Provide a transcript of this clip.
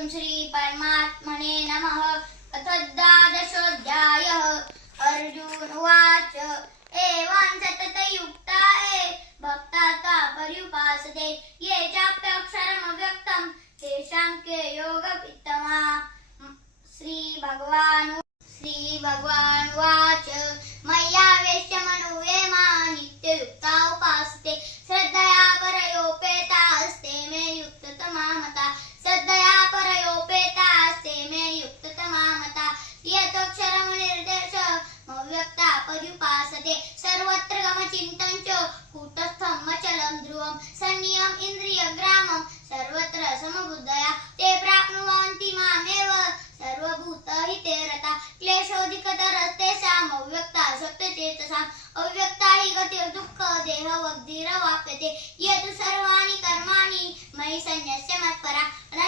ॐ श्री परमात्मने नमः। अथ द्वादशोऽध्यायः अर्जुन उवाच। एवं सततयुक्ता ये भक्ता पर्युपासते। ये चाप्यक्षरमव्यक्तं तेषां के योगवित्तमा श्रीभगवान् श्रीभगवान् वा व्यक्तापर्युपासते सर्वत्र गमचिन्तञ्च कूटस्थं मचलं ध्रुवं संनियम् इन्द्रियग्रामं सर्वत्र समबुद्धया। ते प्राप्नुवन्ति मामेव सर्वभूत सर्वभूतहिते रता। क्लेशोऽधिकतरस्तेषाम् अव्यक्ता सप्तचेतसाम् अव्यक्ता हि गतिर्दुःख देहवग्धिरवाप्यते ये तु सर्वाणि कर्माणि मयि सन्न्यस्य मत्परा।